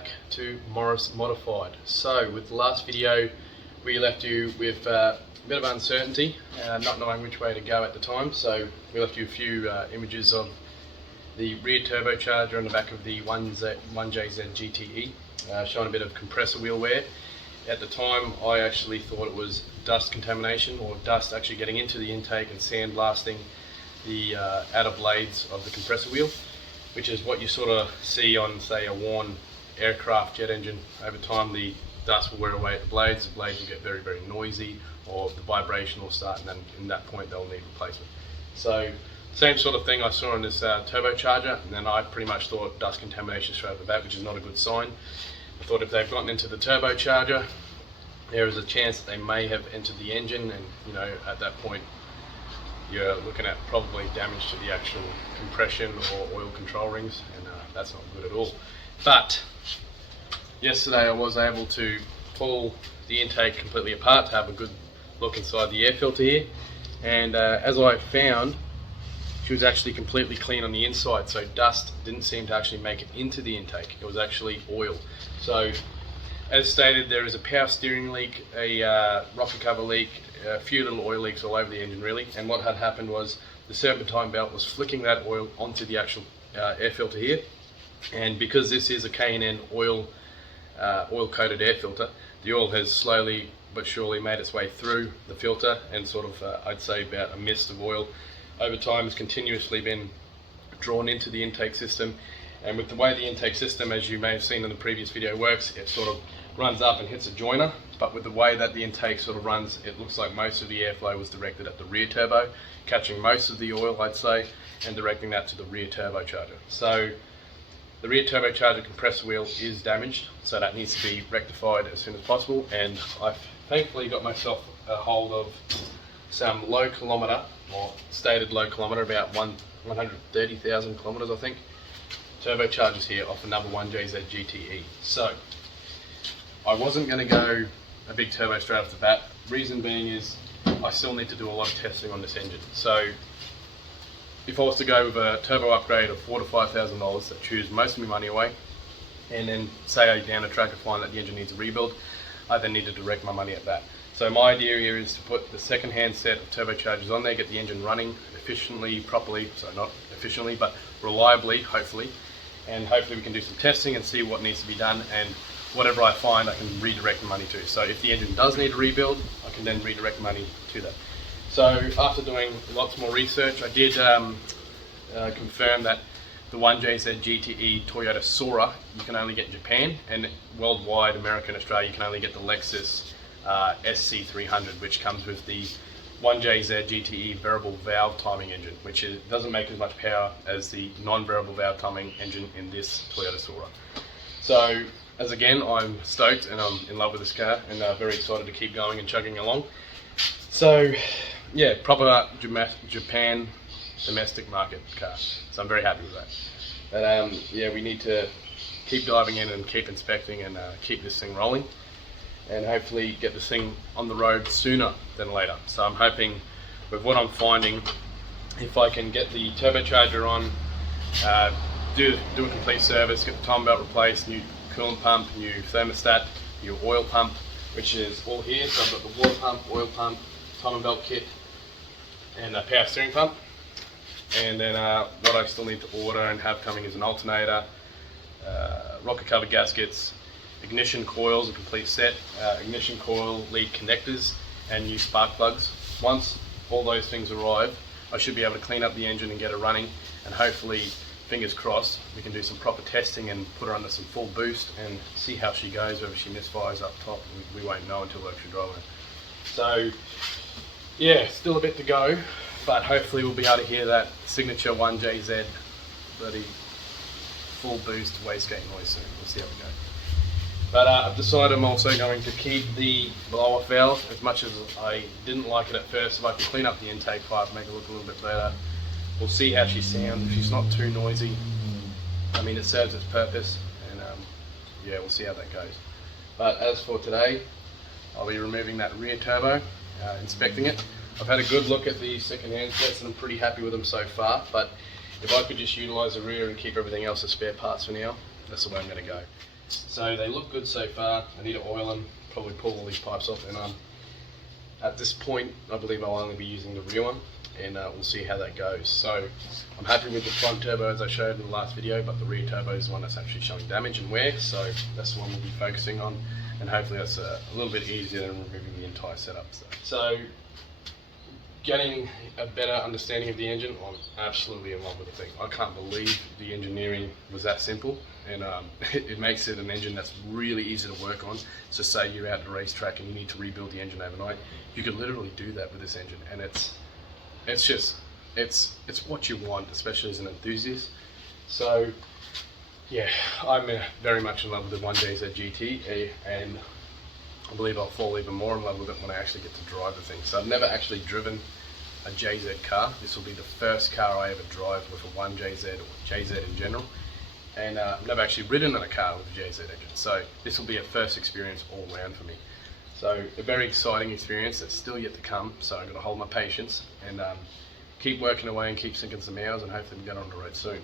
back to Morris Modified. So with the last video we left you with a bit of uncertainty, not knowing which way to go at the time, so we left you a few images of the rear turbocharger on the back of the 1JZ GTE, showing a bit of compressor wheel wear. At the time I actually thought it was dust contamination, or dust actually getting into the intake and sandblasting the outer blades of the compressor wheel, which is what you sort of see on, say, a worn aircraft jet engine. Over time the dust will wear away at the blades will get very, very noisy, or the vibration will start, and then in that point they'll need replacement. So same sort of thing I saw on this turbocharger, and then I pretty much thought dust contamination straight off the bat, which is not a good sign. I thought if they've gotten into the turbocharger, there is a chance that they may have entered the engine, and you know, at that point you're looking at probably damage to the actual compression or oil control rings, and that's not good at all. But yesterday I was able to pull the intake completely apart to have a good look inside the air filter here, and as I found, she was actually completely clean on the inside, so dust didn't seem to actually make it into the intake. It was actually oil. So as stated, there is a power steering leak, a rocker cover leak, a few little oil leaks all over the engine really, and what had happened was the serpentine belt was flicking that oil onto the actual air filter here, and because this is a K&N oil coated air filter, the oil has slowly but surely made its way through the filter, and sort of I'd say about a mist of oil over time has continuously been drawn into the intake system. And with the way the intake system, as you may have seen in the previous video, works, it sort of runs up and hits a joiner, but with the way that the intake sort of runs, it looks like most of the airflow was directed at the rear turbo, catching most of the oil, I'd say, and directing that to the rear turbocharger. So the rear turbocharger compressor wheel is damaged, so that needs to be rectified as soon as possible, and I've thankfully got myself a hold of some low kilometre, or stated low kilometre, about 130,000 kilometres I think, turbochargers here off a number 1JZ GTE. So I wasn't going to go a big turbo straight off the bat. Reason being is I still need to do a lot of testing on this engine. So if I was to go with a turbo upgrade of $4,000 to $5,000, that chews most of my money away, and then say I down the track and find that the engine needs a rebuild, I then need to direct my money at that. So my idea here is to put the second-hand set of turbochargers on there, get the engine running efficiently, properly, so not efficiently, but reliably, hopefully, and hopefully we can do some testing and see what needs to be done, and whatever I find I can redirect the money to. So if the engine does need a rebuild, I can then redirect the money to that. So after doing lots more research, I did confirm that the 1JZ GTE Toyota Soarer you can only get in Japan, and worldwide, America and Australia, you can only get the Lexus SC300, which comes with the 1JZ GTE variable valve timing engine, which doesn't make as much power as the non-variable valve timing engine in this Toyota Soarer. So as again, I'm stoked and I'm in love with this car, and very excited to keep going and chugging along. So yeah, proper Japan domestic market car, so I'm very happy with that. But yeah, we need to keep diving in and keep inspecting and keep this thing rolling, and hopefully get this thing on the road sooner than later. So I'm hoping with what I'm finding, if I can get the turbocharger on, do a complete service, get the timing belt replaced, new coolant pump, new thermostat, new oil pump, which is all here. So I've got the water pump, oil pump, timing belt kit, and a power steering pump. And then what I still need to order and have coming is an alternator, rocker cover gaskets, ignition coils, a complete set, ignition coil lead connectors, and new spark plugs. Once all those things arrive, I should be able to clean up the engine and get it running, and hopefully, fingers crossed, we can do some proper testing and put her under some full boost and see how she goes. Whether she misfires up top, we won't know until we're actually driving her. So yeah, still a bit to go, but hopefully we'll be able to hear that signature 1JZ bloody full boost wastegate noise soon. We'll see how we go. But I've decided I'm also going to keep the blow-off valve, as much as I didn't like it at first. If I can clean up the intake pipe, make it look a little bit better, we'll see how she sounds. If she's not too noisy, I mean, it serves its purpose, and yeah, we'll see how that goes. But as for today, I'll be removing that rear turbo, inspecting it. I've had a good look at the second-hand sets and I'm pretty happy with them so far, but if I could just utilise the rear and keep everything else as spare parts for now, that's the way I'm going to go. So they look good so far. I need to oil them, probably pull all these pipes off, and at this point I believe I'll only be using the rear one, and we'll see how that goes. So I'm happy with the front turbo as I showed in the last video, but the rear turbo is the one that's actually showing damage and wear, so that's the one we'll be focusing on, and hopefully that's a little bit easier than removing the entire setup. So getting a better understanding of the engine, I'm absolutely in love with the thing. I can't believe the engineering was that simple, and it makes it an engine that's really easy to work on. So say you're out at a racetrack and you need to rebuild the engine overnight, you can literally do that with this engine, and it's what you want, especially as an enthusiast. So yeah, I'm very much in love with the 1JZ GT, and I believe I'll fall even more in love with it when I actually get to drive the thing. So I've never actually driven a JZ car. This will be the first car I ever drive with a 1JZ or JZ in general, and I've never actually ridden in a car with a JZ engine. So this will be a first experience all round for me. So a very exciting experience that's still yet to come. So I've got to hold my patience and keep working away and keep sinking some hours, and hopefully we get on the road soon.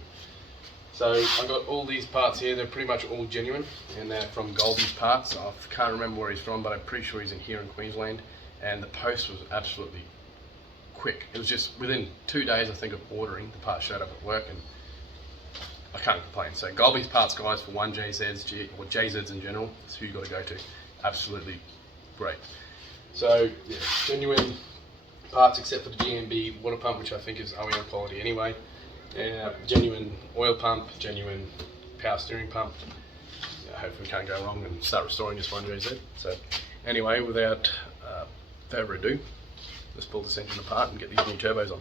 So I've got all these parts here. They're pretty much all genuine, and they're from Golby's parts. I can't remember where he's from, but I'm pretty sure he's in here in Queensland. And the post was absolutely quick. It was just within 2 days, I think, of ordering, the parts showed up at work, and I can't complain. So Golby's parts, guys, for 1JZs or JZs in general, that's who you got to go to. Absolutely great. So yeah, genuine parts except for the GMB water pump, which I think is OEM quality anyway. Genuine oil pump, genuine power steering pump. Hopefully we can't go wrong and start restoring this 1JZ. So anyway, without further ado, let's pull this engine apart and get these new turbos on.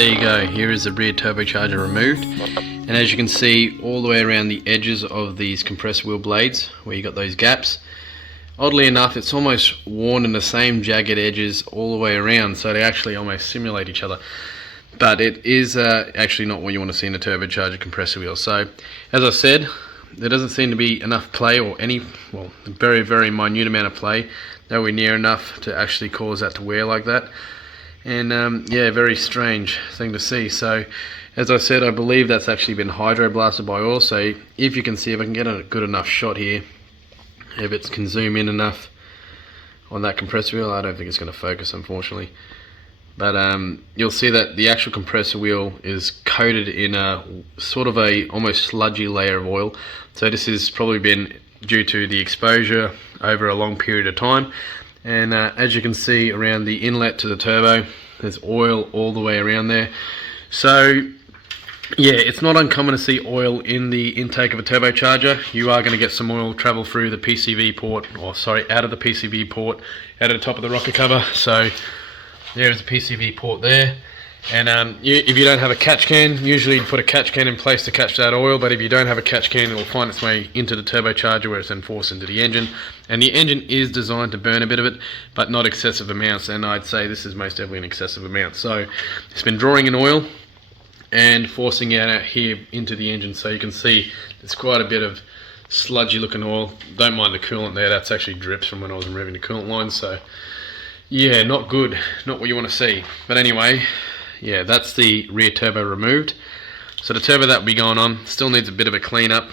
there you go. Here is the rear turbocharger removed, and as you can see all the way around the edges of these compressor wheel blades where you got those gaps, oddly enough it's almost worn in the same jagged edges all the way around, so they actually almost simulate each other. But it is actually not what you want to see in a turbocharger compressor wheel. So as I said, there doesn't seem to be enough play, or any, well, very minute amount of play, nowhere near enough to actually cause that to wear like that. And yeah, very strange thing to see. So as I said, I believe that's actually been hydro blasted by oil. So if you can see, if I can get a good enough shot here, if it can zoom in enough on that compressor wheel, I don't think it's going to focus, unfortunately. But you'll see that the actual compressor wheel is coated in a sort of a almost sludgy layer of oil. So this has probably been due to the exposure over a long period of time. And as you can see around the inlet to the turbo, there's oil all the way around there. So yeah, it's not uncommon to see oil in the intake of a turbocharger. You are going to get some oil travel through the PCV port, or sorry, out of the PCV port, out of the top of the rocker cover. So there's a PCV port there, and if you don't have a catch can, usually you'd put a catch can in place to catch that oil, but if you don't have a catch can, it will find its way into the turbocharger where it's then forced into the engine. And the engine is designed to burn a bit of it, but not excessive amounts, and I'd say this is most definitely an excessive amount. So it's been drawing in oil and forcing it out here into the engine. So you can see there's quite a bit of sludgy looking oil. Don't mind the coolant there, that's actually drips from when I was removing the coolant lines. So yeah, not good, not what you want to see. But anyway, yeah, that's the rear turbo removed. So the turbo that will be going on still needs a bit of a clean up.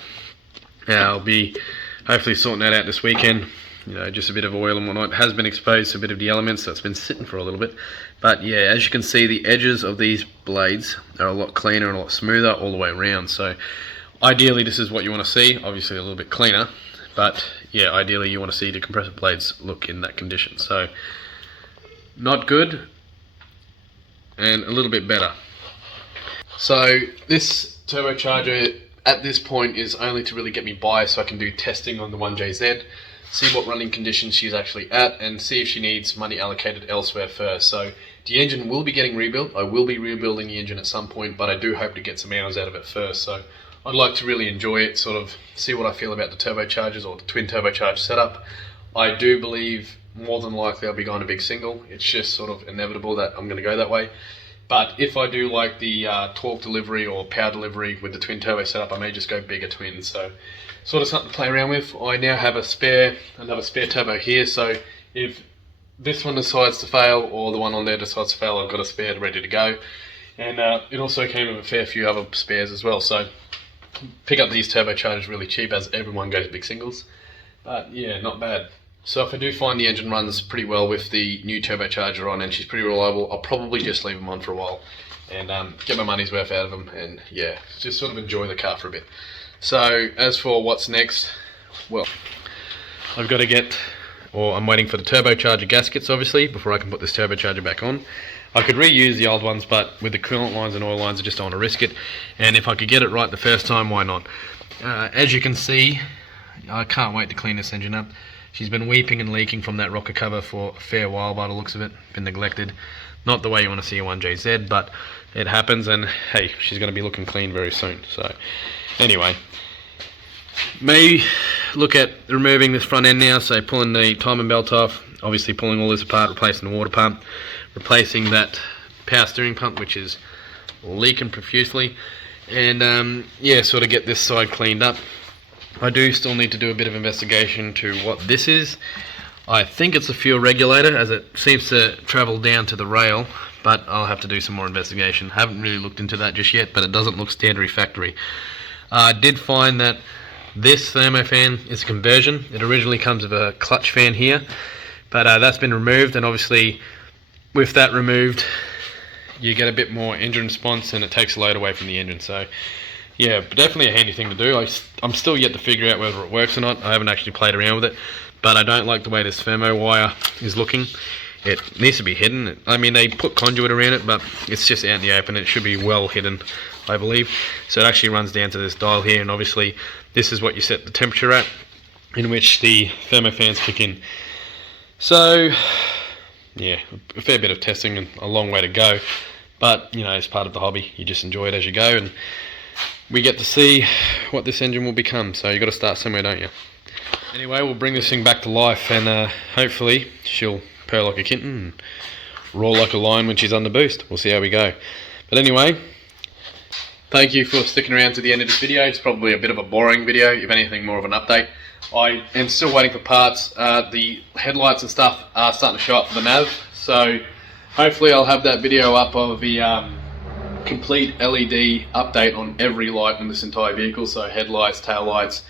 I'll be hopefully sorting that out this weekend. You know, just a bit of oil and whatnot. It has been exposed to a bit of the elements, so it's been sitting for a little bit. But yeah, as you can see, the edges of these blades are a lot cleaner and a lot smoother all the way around. So ideally this is what you want to see, obviously a little bit cleaner, but yeah, ideally you want to see the compressor blades look in that condition. So not good, and a little bit better. So this turbocharger at this point is only to really get me by, so I can do testing on the 1JZ, see what running conditions she's actually at, and see if she needs money allocated elsewhere first. So the engine will be getting rebuilt. I will be rebuilding the engine at some point, but I do hope to get some hours out of it first. So I'd like to really enjoy it, sort of see what I feel about the turbochargers or the twin turbocharged setup. I do believe more than likely I'll be going to big single. It's just sort of inevitable that I'm going to go that way. But if I do like the torque delivery or power delivery with the twin turbo setup, I may just go bigger twin. So sort of something to play around with. I now have another spare turbo here, so if this one decides to fail or the one on there decides to fail, I've got a spare ready to go. And it also came with a fair few other spares as well, so pick up these turbochargers really cheap as everyone goes big singles. But yeah, not bad. So if I do find the engine runs pretty well with the new turbocharger on and she's pretty reliable, I'll probably just leave them on for a while and get my money's worth out of them, and yeah, just sort of enjoy the car for a bit. So as for what's next, well, I've got to get, or I'm waiting for the turbocharger gaskets obviously before I can put this turbocharger back on. I could reuse the old ones, but with the coolant lines and oil lines I just don't want to risk it, and if I could get it right the first time, why not? As you can see, I can't wait to clean this engine up. She's been weeping and leaking from that rocker cover for a fair while by the looks of it, been neglected. Not the way you want to see a 1JZ, but it happens, and hey, she's going to be looking clean very soon. So anyway, may look at removing this front end now, so pulling the timing belt off, obviously pulling all this apart, replacing the water pump, replacing that power steering pump which is leaking profusely, and yeah, sort of get this side cleaned up. I do still need to do a bit of investigation to what this is. I think it's a fuel regulator, as it seems to travel down to the rail, but I'll have to do some more investigation. Haven't really looked into that just yet, but it doesn't look standard factory. I did find that this thermofan is a conversion. It originally comes with a clutch fan here, but that's been removed, and obviously with that removed you get a bit more engine response and it takes a load away from the engine. So yeah, but definitely a handy thing to do. I'm still yet to figure out whether it works or not. I haven't actually played around with it, but I don't like the way this thermo wire is looking. It needs to be hidden. I mean, they put conduit around it, but it's just out in the open. It should be well hidden, I believe. So it actually runs down to this dial here, and obviously this is what you set the temperature at, in which the thermofans kick in. So yeah, a fair bit of testing and a long way to go. But you know, it's part of the hobby. You just enjoy it as you go, and we get to see what this engine will become. So you got to start somewhere, don't you? Anyway, we'll bring this thing back to life, and hopefully she'll purr like a kitten and roar like a lion when she's under boost. We'll see how we go. But anyway, thank you for sticking around to the end of this video. It's probably a bit of a boring video, if anything more of an update. I am still waiting for parts. The headlights and stuff are starting to show up for the nav, so hopefully I'll have that video up of the complete LED update on every light in this entire vehicle. So headlights, tail lights,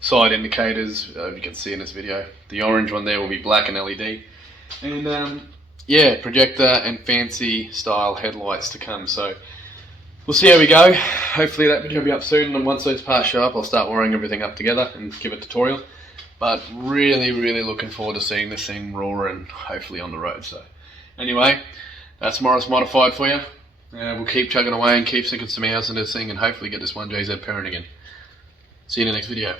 side indicators, you can see in this video. The orange one there will be black and LED. And yeah, projector and fancy style headlights to come. So we'll see how we go. Hopefully that video will be up soon, and once those parts show up, I'll start wiring everything up together and give a tutorial. But really looking forward to seeing this thing roar and hopefully on the road. So anyway, that's Morris Modified for you. We'll keep chugging away and keep sinking some hours into this thing and hopefully get this 1JZ pairing again. See you in the next video.